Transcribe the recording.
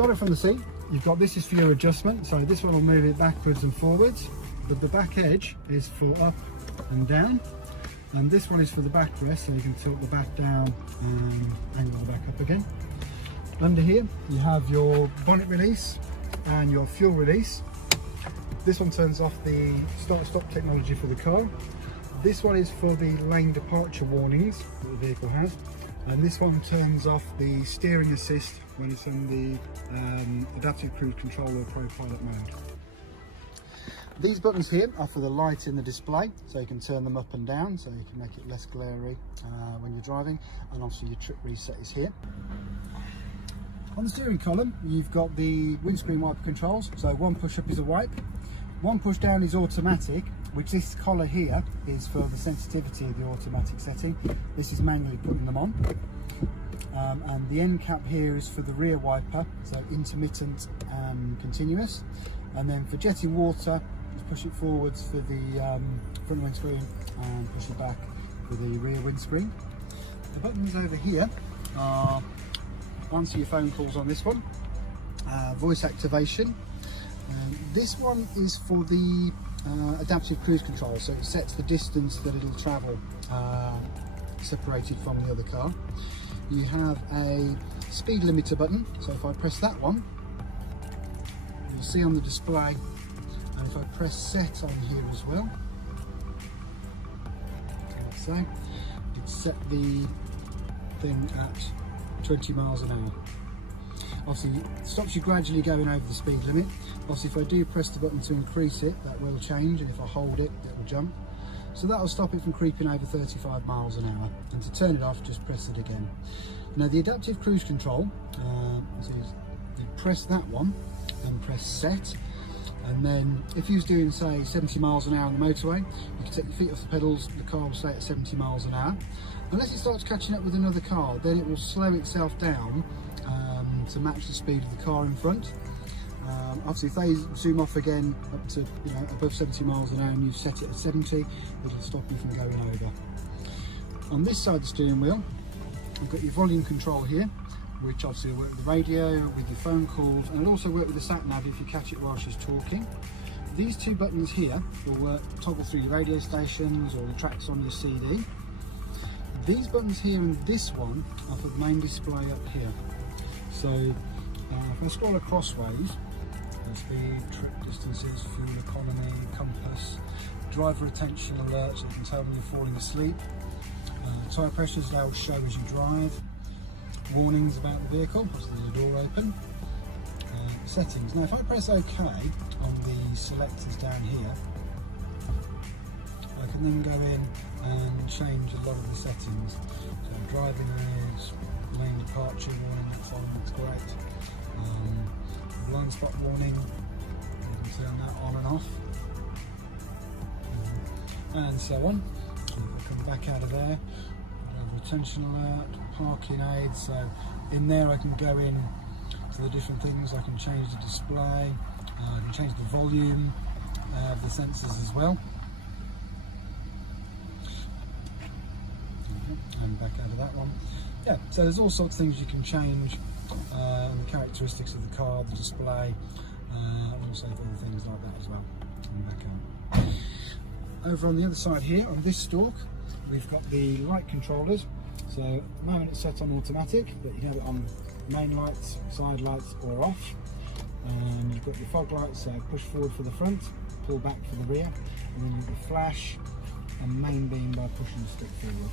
starting from the seat, you've got this is for your adjustment, so this one will move it backwards and forwards, but the back edge is for up and down, and this one is for the backrest, so you can tilt the back down and angle the back up again. Under here you have your bonnet release and your fuel release. This one turns off the start-stop technology for the car. This one is for the lane departure warnings that the vehicle has, and this one turns off the steering assist when it's on the adaptive cruise control or Pro Pilot mode. These buttons here are for the lights in the display, so you can turn them up and down, so you can make it less glary when you're driving, and also your trip reset is here. On the steering column, you've got the windscreen wiper controls, so one push up is a wipe, one push down is automatic, which this collar here is for the sensitivity of the automatic setting. This is manually putting them on. And the end cap here is for the rear wiper, so intermittent and continuous. And then for jetting water, just push it forwards for the front windscreen and push it back for the rear windscreen. The buttons over here are answer your phone calls on this one, voice activation. This one is for the adaptive cruise control, so it sets the distance that it'll travel separated from the other car. You have a speed limiter button, so if I press that one, you'll see on the display, and if I press set on here as well, like so, it set the thing at 20 miles an hour. Obviously it stops you gradually going over the speed limit. Obviously if I do press the button to increase it, that will change, and if I hold it, it will jump. So that will stop it from creeping over 35 miles an hour. And to turn it off, just press it again. Now the adaptive cruise control, so you press that one and press set, and then if you was doing say 70 miles an hour on the motorway, you can take your feet off the pedals, the car will stay at 70 miles an hour. Unless it starts catching up with another car, then it will slow itself down to match the speed of the car in front. Obviously if they zoom off again up to above 70 miles an hour and you set it at 70, it'll stop you from going over. On this side of the steering wheel, you've got your volume control here, which obviously will work with the radio, with your phone calls, and it'll also work with the sat nav if you catch it while she's talking. These two buttons here will work, toggle through your radio stations or the tracks on your CD. These buttons here and this one are for the main display up here. So if I scroll acrossways, speed, trip distances, fuel economy, compass, driver attention alerts, so you can tell when you're falling asleep, tyre pressures that will show as you drive, warnings about the vehicle, so there's a door open, settings. Now if I press OK on the selectors down here, I can then go in and change a lot of the settings. So driving modes, lane departure warning, that's on, that's great. Blind spot warning, you can turn that on and off, and so on. So if I come back out of there, driver attention alert, parking aid, so in there I can go in to the different things. I can change the display, I can change the volume of the sensors as well. And back out of that one. Yeah, so there's all sorts of things you can change, the characteristics of the car, the display, and also other things like that as well. And back out. Over on the other side here, on this stalk, we've got the light controllers. So at the moment it's set on automatic, but you can have it on main lights, side lights, or off. And you've got your fog lights, so push forward for the front, pull back for the rear, and then you've got your flash and main beam by pushing the stick forward.